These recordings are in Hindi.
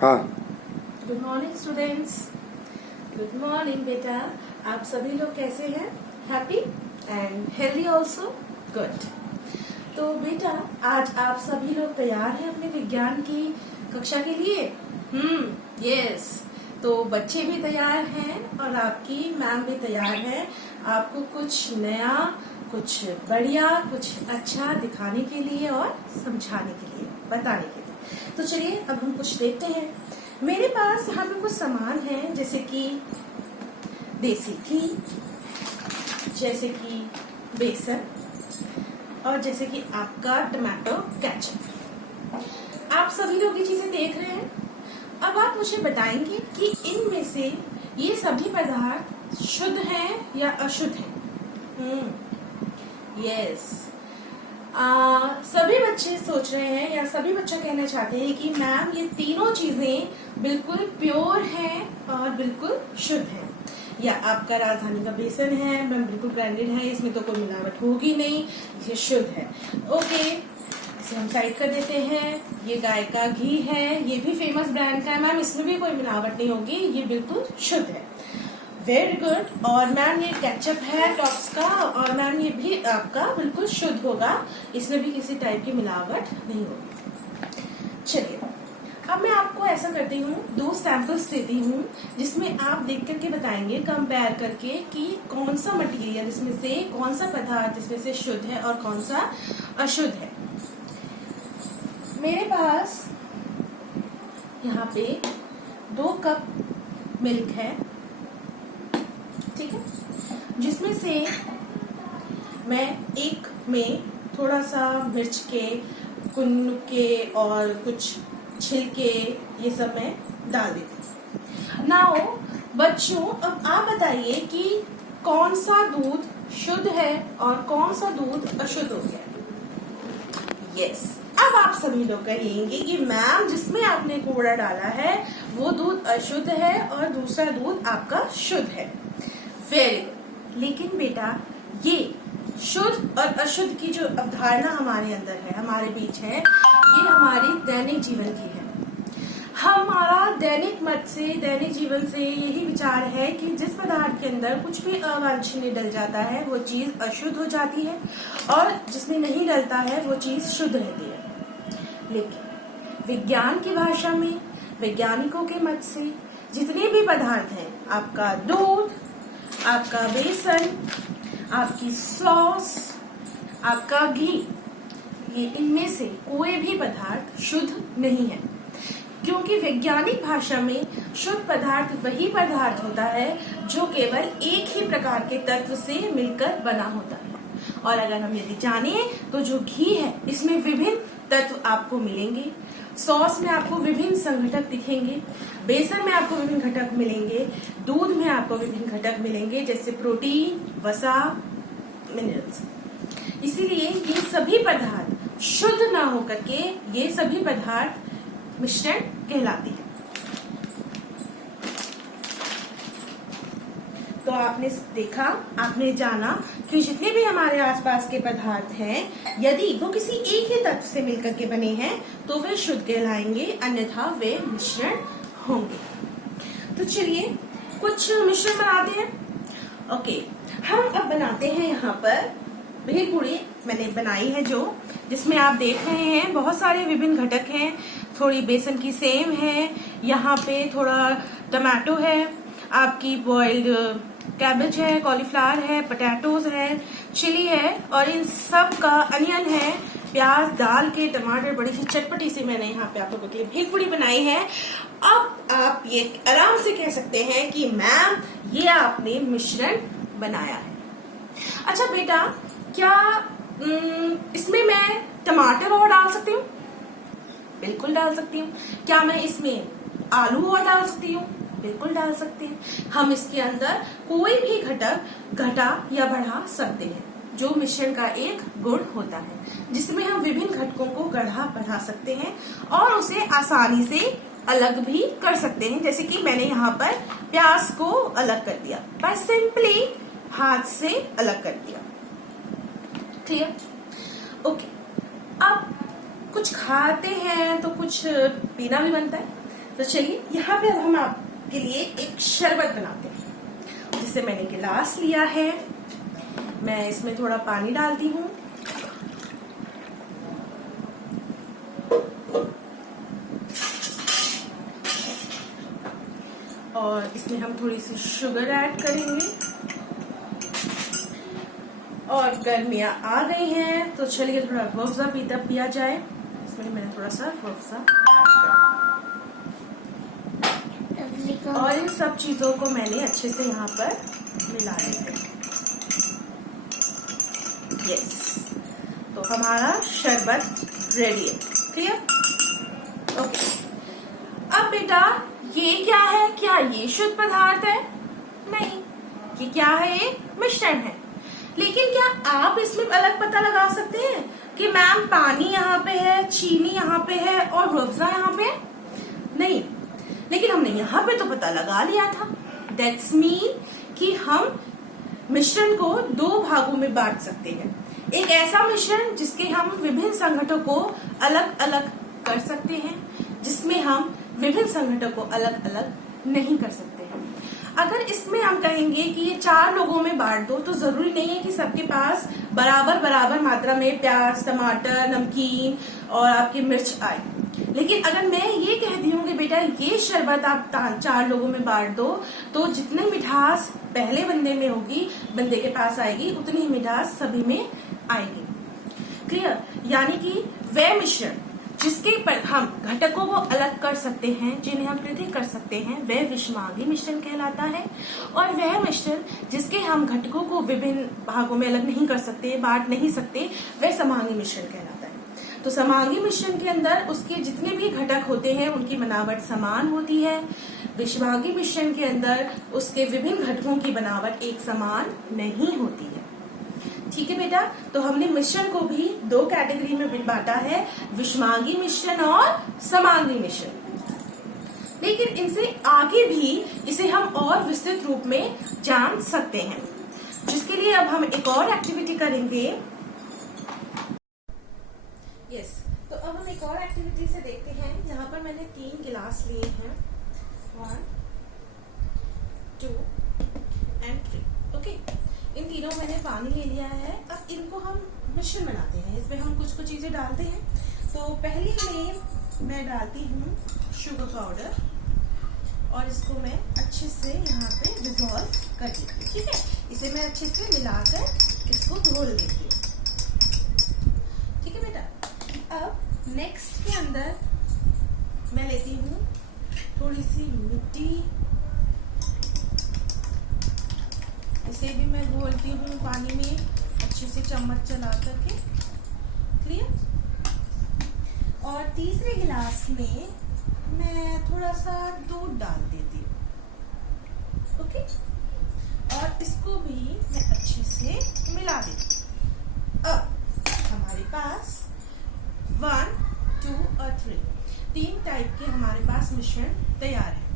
हाँ। Good morning students. Good morning बेटा। आप सभी लोग कैसे हैं? Happy and healthy also? Good. तो बेटा आज आप सभी लोग तैयार हैं अपने विज्ञान की कक्षा के लिए? यस। तो बच्चे भी तैयार हैं और आपकी मैम भी तैयार है आपको कुछ नया, कुछ बढ़िया, कुछ अच्छा दिखाने के लिए और समझाने के लिए, बताने के लिए। तो चलिए अब हम कुछ देखते हैं। मेरे पास यहाँ पे कुछ सामान है, जैसे कि देसी घी, जैसे कि बेसन और जैसे कि आपका टमाटो केचप। आप सभी लोग ये चीजें देख रहे हैं। अब आप मुझे बताएंगे कि इनमें से ये सभी पदार्थ शुद्ध हैं या अशुद्ध हैं? यस। सभी बच्चे सोच रहे हैं या सभी बच्चे कहना चाहते हैं कि मैम ये तीनों चीजें बिल्कुल प्योर हैं और बिल्कुल शुद्ध हैं। या आपका राजधानी का बेसन है मैम, बिल्कुल ब्रांडेड है, इसमें तो कोई मिलावट होगी नहीं, ये शुद्ध है। ओके, इसे हम साइड कर देते हैं। ये गाय का घी है, ये भी फेमस ब्रांड का है मैम, इसमें भी कोई मिलावट नहीं होगी, ये बिल्कुल शुद्ध है। Very good. और मैम ये केचप है टॉप्स का, और मैम ये भी आपका बिल्कुल शुद्ध होगा, इसमें भी किसी टाइप की मिलावट नहीं होगी। चलिए अब मैं आपको ऐसा करती हूँ, 2 सैंपल्स देती हूँ जिसमें आप देख करके बताएंगे कंपेयर करके कि कौन सा मटेरियल इसमें से, कौन सा पदार्थ इसमें से शुद्ध है और कौन सा अशुद्ध है। मेरे पास यहाँ पे 2 कप मिल्क है, ठीक है, जिसमें से मैं एक में थोड़ा सा मिर्च के कुन्नुके और कुछ छिलके ये सब मैं डाल देती हूँ। नाउ बच्चों अब आप बताइए कि कौन सा दूध शुद्ध है और कौन सा दूध अशुद्ध हो गया। यस। अब आप सभी लोग कहेंगे कि मैम जिसमें आपने कूड़ा डाला है वो दूध अशुद्ध है और दूसरा दूध आपका शुद्ध है। Very good. लेकिन बेटा ये शुद्ध और अशुद्ध की जो अवधारणा हमारे अंदर है, हमारे बीच है, ये हमारे दैनिक जीवन की है। हमारा दैनिक मत से, दैनिक जीवन से यही विचार है कि जिस पदार्थ के अंदर कुछ भी अवांछनीय डल जाता है वो चीज अशुद्ध हो जाती है और जिसमें नहीं डलता है वो चीज शुद्ध रहती है। लेकिन विज्ञान की भाषा में, वैज्ञानिकों के मत से जितने भी पदार्थ हैं, आपका दूध, आपका बेसन, आपकी सॉस, आपका घी, ये इनमें से कोई भी पदार्थ शुद्ध नहीं है, क्योंकि वैज्ञानिक भाषा में शुद्ध पदार्थ वही पदार्थ होता है जो केवल एक ही प्रकार के तत्व से मिलकर बना होता है। और अगर हम यदि जाने तो जो घी है इसमें विभिन्न तत्व आपको मिलेंगे, सॉस में आपको विभिन्न संघटक दिखेंगे, बेसन में आपको विभिन्न घटक मिलेंगे, दूध में आपको विभिन्न घटक मिलेंगे जैसे प्रोटीन, वसा, मिनरल्स। इसीलिए ये सभी पदार्थ शुद्ध ना होकर के ये सभी पदार्थ मिश्रण कहलाती है। तो आपने देखा, आपने जाना कि जितने भी हमारे आसपास के पदार्थ हैं, यदि वो किसी एक ही तत्व से मिलकर के बने हैं तो वे शुद्ध कहलाएंगे, अन्यथा वे मिश्रण होंगे। तो चलिए कुछ मिश्रण बनाते हैं। ओके, हम अब बनाते हैं यहाँ पर भेलपूरी मैंने बनाई है जिसमें आप देख रहे हैं बहुत सारे विभिन्न घटक हैं। थोड़ी बेसन की सेव है, यहाँ पे थोड़ा टमाटो है, आपकी बॉइल्ड कैबेज है, कॉलीफ्लावर है, पोटैटोज है, चिली है और इन सब का अनियन है, प्याज डाल के टमाटर, बड़ी सी चटपटी सी मैंने यहाँ पे आप लोगों के लिए भेलपूरी बनाई है। अब आप ये आराम से कह सकते हैं कि मैम ये आपने मिश्रण बनाया है। अच्छा बेटा, क्या इसमें मैं टमाटर और डाल सकती हूँ? बिल्कुल डाल सकती हूँ। क्या मैं इसमें आलू और डाल सकती हूँ? बिल्कुल डाल सकते हैं। हम इसके अंदर कोई भी घटक घटा या बढ़ा सकते हैं, जो मिश्रण का एक गुण होता है, जिसमें हम विभिन्न घटकों को गढ़ा बढ़ा सकते हैं और उसे आसानी से अलग भी कर सकते हैं। जैसे कि मैंने यहाँ पर प्याज को अलग कर दिया, बस सिंपली हाथ से अलग कर दिया। क्लियर? ओके। अब कुछ खाते हैं तो कुछ पीना भी बनता है। तो चलिए यहाँ पे अब हम आपके लिए एक शरबत बनाते हैं। जिसे मैंने गिलास लिया है, मैं इसमें थोड़ा पानी डालती हूँ और इसमें हम थोड़ी सी शुगर ऐड करेंगे। और गर्मियाँ आ गई हैं तो चलिए थोड़ा रूअफ़ज़ा पिया जाए। इसमें मैंने थोड़ा सा रूअफ़ज़ा ऐड कर और इन सब चीजों को मैंने अच्छे से यहाँ पर मिला लिया। यस, तो हमारा शरबत रेडी है। क्लियर? ओके। अब बेटा ये क्या है? क्या ये शुद्ध पदार्थ है? नहीं, ये क्या है? ये मिश्रण है। लेकिन क्या आप इसमें अलग पता लगा सकते हैं कि मैम पानी यहाँ पे है, चीनी यहाँ पे है और रूअफ़ज़ा यहाँ पे? नहीं, लेकिन हमने यहाँ पे तो पता लगा लिया था। दैट्स मीन कि हम मिश्रण को दो भागों में बांट सकते हैं। एक ऐसा मिश्रण जिसके हम विभिन्न संघटकों को अलग अलग कर सकते हैं, जिसमें हम विभिन्न संघटकों को अलग अलग नहीं कर सकते हैं। अगर इसमें हम कहेंगे कि ये 4 लोगों में बांट दो, तो जरूरी नहीं है कि सबके पास बराबर बराबर मात्रा में प्याज, टमाटर, नमकीन और आपकी मिर्च आए। लेकिन अगर मैं ये कहती हूँ कि बेटा ये शरबत आप 4 लोगों में बांट दो, तो जितनी मिठास पहले बंदे में होगी, बंदे के पास आएगी, उतनी ही मिठास सभी में आएगी। क्लियर? यानी कि वह मिश्रण जिसके पर हम घटकों को अलग कर सकते हैं, जिन्हें हम पृथक कर सकते हैं, वह विषमांगी मिश्रण कहलाता है। और वह मिश्रण जिसके हम घटकों को विभिन्न भागों में अलग नहीं कर सकते, बांट नहीं सकते, वह समांगी मिश्रण कहलाता है। तो समांगी मिश्रण के अंदर उसके जितने भी घटक होते हैं उनकी बनावट समान होती है। विषमांगी मिश्रण के अंदर उसके विभिन्न घटकों की बनावट एक समान नहीं होती है। ठीक है बेटा, तो हमने मिश्रण को भी 2 कैटेगरी में बांटा है, विषमांगी मिश्रण और समांगी मिश्रण। लेकिन इनसे आगे भी इसे हम और विस्तृत रूप में जान सकते हैं, जिसके लिए अब हम एक और एक्टिविटी करेंगे। यस, तो अब हम एक और एक्टिविटी से देखते हैं। यहाँ पर मैंने 3 गिलास लिए हैं, 1, 2 and 3। ओके, इन तीनों मैंने पानी ले लिया है। अब इनको हम मिश्रण बनाते हैं। इसमें हम कुछ कुछ चीजें डालते हैं। तो पहले में मैं डालती हूँ शुगर पाउडर और इसको मैं अच्छे से यहाँ पे डिसॉल्व कर देती हूँ। ठीक है, इसे मैं अच्छे से मिलाकर इसको घोल देती हूँ। ठीक है बेटा, अब नेक्स्ट के अंदर मैं लेती हूँ थोड़ी सी मिट्टी, इसे भी मैं घोलती हूँ पानी में अच्छे से चम्मच चला करके। क्लियर? और तीसरे गिलास में मैं थोड़ा सा दूध डाल देती हूँ। ओके, और इसको भी मैं अच्छे से मिला देती हूँ। अब हमारे पास 1, 2 और 3 टाइप के हमारे पास मिश्रण तैयार है।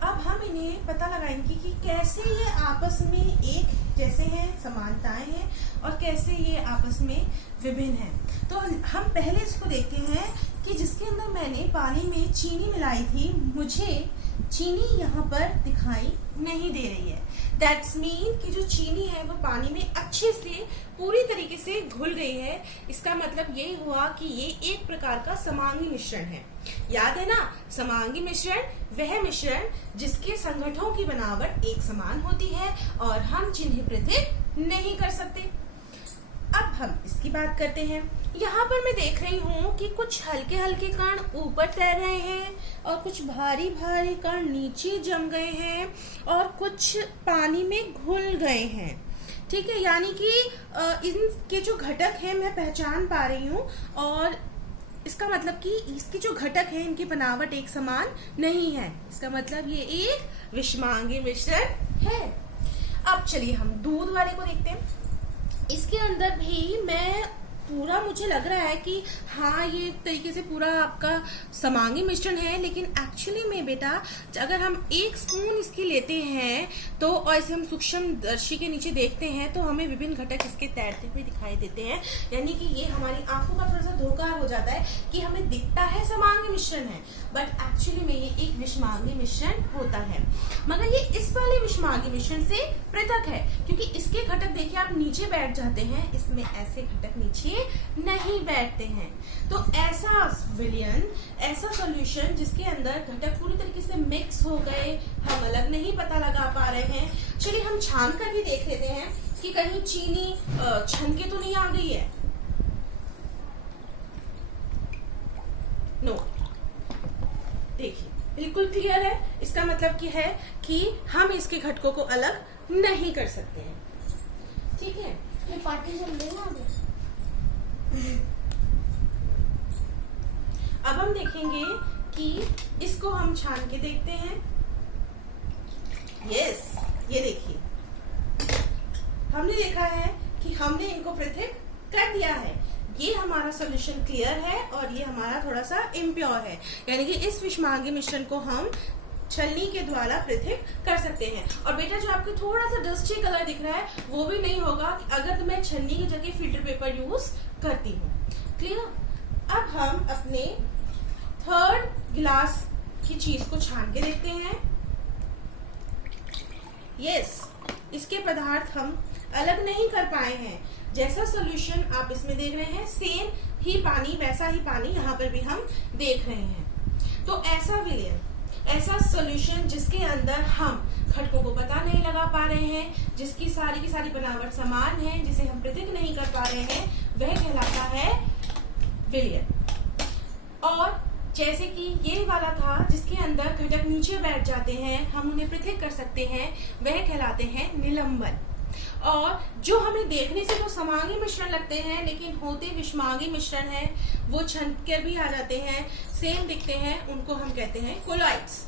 अब हम इन्हें पता लगाएंगे कि कैसे ये आपस में एक जैसे हैं, समानताएं हैं, और कैसे ये आपस में विभिन्न हैं। तो हम पहले इसको देखते हैं कि जिसके अंदर मैंने पानी में चीनी मिलाई थी, मुझे चीनी यहाँ पर दिखाई नहीं दे रही है। दैट्स मीन कि जो चीनी है वो पानी में अच्छे से पूरी तरीके से घुल गई है। इसका मतलब ये हुआ कि ये एक प्रकार का समांगी मिश्रण है। याद है ना, समांगी मिश्रण वह मिश्रण जिसके संघटकों की बनावट एक समान होती है और हम जिन्हें पृथक नहीं कर सकते। अब हम इसकी बात करते हैं। यहाँ पर मैं देख रही हूँ कि कुछ हल्के हल्के कण ऊपर तैर रहे हैं और कुछ भारी भारी कण नीचे जम गए हैं और कुछ पानी में घुल गए हैं। ठीक है, यानी कि इनके जो घटक हैं मैं पहचान पा रही हूँ, और इसका मतलब कि इसके जो घटक हैं इनकी बनावट एक समान नहीं है। इसका मतलब ये एक विषमांगी मिश्रण है। अब चलिए हम दूध वाले को देखते हैं। इसके अंदर भी मैं पूरा मुझे लग रहा है कि हाँ ये तरीके से पूरा आपका समांगी मिश्रण है, लेकिन एक्चुअली में बेटा अगर हम 1 स्पून इसकी लेते हैं तो और इसे हम सूक्ष्म दर्शी के नीचे देखते हैं तो हमें विभिन्न घटक इसके तैरते हुए दिखाई देते हैं। यानी कि ये हमारी आंखों का थोड़ा सा धोखा हो जाता है कि हमें दिखता है समांगी मिश्रण है, बट एक्चुअली में ये एक विषमांगी मिश्रण होता है, मगर ये इस वाले विषमांगी मिश्रण से पृथक है, क्योंकि इसके घटक देखिए आप नीचे बैठ जाते हैं, इसमें ऐसे घटक नीचे नहीं बैठते हैं। तो ऐसा विलयन, ऐसा सॉल्यूशन जिसके अंदर घटक पूरी तरीके से मिक्स हो गए, हम अलग नहीं पता लगा पा रहे हैं। चलिए हम छान कर भी देख लेते हैं कि कहीं चीनी छनके तो नहीं आ गई है। नो, देखिए बिल्कुल क्लियर है। इसका मतलब क्या है कि हम इसके घटकों को अलग नहीं कर सकते हैं। ठीक है, ये पार्टी चल रही है। अब हम देखेंगे कि इसको हम छान के देखते हैं। यस, ये देखिए हमने देखा है कि हमने इनको पृथक कर दिया है। ये हमारा सॉल्यूशन क्लियर है और ये हमारा थोड़ा सा इम्प्योर है, यानी कि इस विषमांगी मिश्रण को हम छलनी के द्वारा पृथक कर सकते हैं। और बेटा जो आपको थोड़ा सा डस्टी कलर दिख रहा है वो भी नहीं होगा अगर मैं छलनी की जगह फिल्टर पेपर यूज करती हूँ। क्लियर। अब हम अपने थर्ड गिलास की चीज को छान के देखते हैं। यस, इसके पदार्थ हम अलग नहीं कर पाए हैं। जैसा सॉल्यूशन आप इसमें देख रहे हैं, सेम ही पानी, वैसा ही पानी यहाँ पर भी हम देख रहे हैं। तो ऐसा विलयन, ऐसा सॉल्यूशन जिसके अंदर हम घटकों को पता नहीं लगा पा रहे हैं, जिसकी सारी की सारी बनावट समान है, जिसे हम पृथक नहीं कर पा रहे हैं, वह कहलाता है विलयन। और जैसे कि ये वाला था जिसके अंदर घटक नीचे बैठ जाते हैं, हम उन्हें पृथक कर सकते हैं, वह कहलाते हैं निलंबन। और जो हमें देखने से तो समांगी मिश्रण लगते हैं लेकिन होते विषमांगी मिश्रण है, वो छनक कर भी आ जाते हैं, सेम दिखते हैं, उनको हम कहते हैं कोलॉइड्स।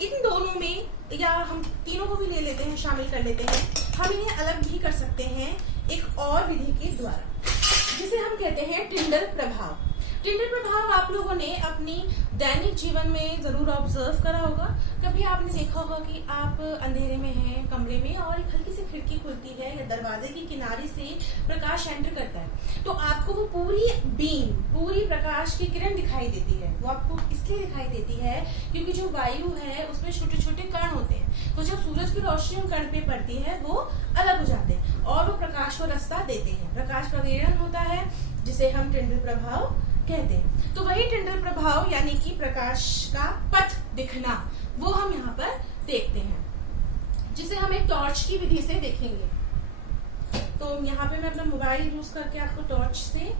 इन दोनों में, या हम तीनों को भी ले लेते हैं, शामिल कर लेते हैं, हम इन्हें अलग भी कर सकते हैं एक और विधि के द्वारा, जिसे हम कहते हैं टिंडल प्रभाव। टिंडल प्रभाव आप लोगों ने अपनी दैनिक जीवन में जरूर ऑब्जर्व करा होगा। कभी आपने देखा होगा कि आप अंधेरे में हैं कमरे में और एक हल्की सी खिड़की खुलती है या दरवाजे की किनारे से प्रकाश एंटर करता है, तो आपको वो पूरी बीम, पूरी प्रकाश की किरण दिखाई देती है। वो आपको इसलिए दिखाई देती है क्योंकि जो वायु है उसमें छोटे छोटे कण होते हैं, तो जब सूरज की रोशनी उन कण पे पड़ती है वो अलग हो जाते हैं और वो प्रकाश को रास्ता देते हैं। प्रकाश प्रकीर्णन होता है जिसे हम टिंडल प्रभाव कहते हैं। तो वही टिंडल प्रभाव यानी कि प्रकाश का पथ दिखना, वो हम यहाँ पर देखते हैं, जिसे हम एक टॉर्च की विधि से देखेंगे। तो यहाँ पे मैं अपना मोबाइल यूज करके आपको टॉर्च से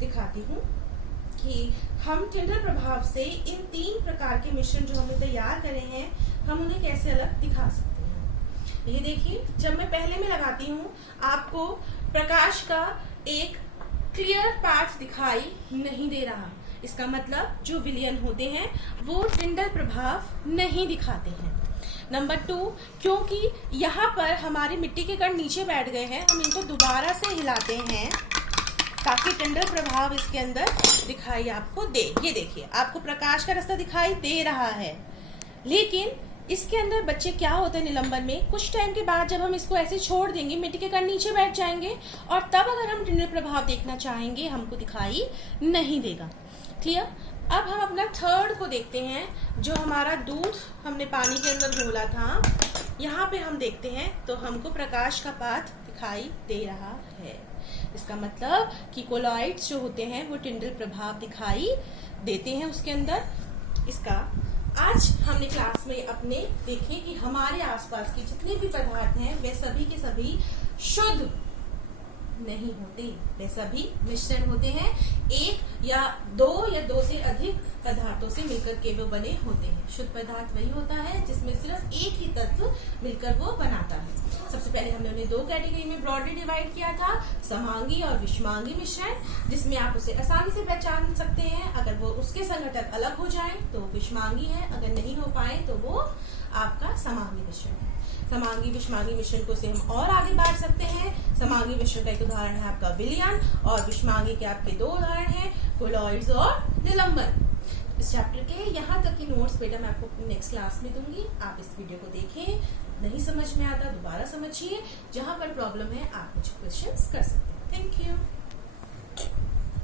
दिखाती हूँ कि हम टिंडल प्रभाव से इन 3 प्रकार के मिश्रण जो हमने तैयार करे हैं, हम उन्हें कैसे अलग दिखा सकते हैं। ये देखिए, जब मैं पहले में लगाती हूँ आपको प्रकाश का एक क्लियर पाथ दिखाई नहीं दे रहा। इसका मतलब जो विलयन होते हैं वो टिंडल प्रभाव नहीं दिखाते हैं। नंबर 2, क्योंकि यहाँ पर हमारी मिट्टी के कण नीचे बैठ गए हैं, हम इनको दोबारा से हिलाते हैं ताकि टिंडल प्रभाव इसके अंदर दिखाई आपको दे। ये देखिए, आपको प्रकाश का रास्ता दिखाई दे रहा है, लेकिन इसके अंदर बच्चे क्या होते हैं निलंबन में, कुछ टाइम के बाद जब हम इसको ऐसे छोड़ देंगे, मिट्टी के कण नीचे बैठ जाएंगे और तब अगर हम टिंडल प्रभाव देखना चाहेंगे हमको दिखाई नहीं देगा। क्लियर। अब हम अपना थर्ड को देखते हैं, जो हमारा दूध हमने पानी के अंदर घोला था, यहाँ पे हम देखते हैं तो हमको प्रकाश का पाथ दिखाई दे रहा है। इसका मतलब कि कोलॉइड्स जो होते हैं वो टिंडल प्रभाव दिखाई देते हैं उसके अंदर। इसका आज हमने क्लास में अपने देखे कि हमारे आसपास के जितने भी पदार्थ हैं वे सभी के सभी शुद्ध नहीं होते, वे सभी मिश्रण होते हैं। 1 या 2 से अधिक पदार्थों से मिलकर के वो बने होते हैं। शुद्ध पदार्थ वही होता है जिसमें सिर्फ एक ही तत्व मिलकर वो बनाता है। सबसे पहले हमने उन्हें 2 कैटेगरी में ब्रॉडली डिवाइड किया था, समांगी और विषमांगी मिश्रण, जिसमें आप उसे आसानी से पहचान सकते हैं। अगर वो उसके संघटक अलग हो जाएं तो विषमांगी है, अगर नहीं हो पाए तो वो आपका समांगी मिश्रण है। समांगी विषमांगी मिश्रण को से हम और आगे बांट सकते हैं। समांगी मिश्रण का एक उदाहरण है आपका विलयन और विषमांगी के आपके 2 उदाहरण हैं, कोलॉइड्स और निलंबन। इस चैप्टर के यहाँ तक की नोट्स बेटा मैं आपको नेक्स्ट क्लास में दूंगी। आप इस वीडियो को देखें, नहीं समझ में आता दोबारा समझिए, जहाँ पर प्रॉब्लम है आप मुझे क्वेश्चंस कर सकते हैं। Thank you.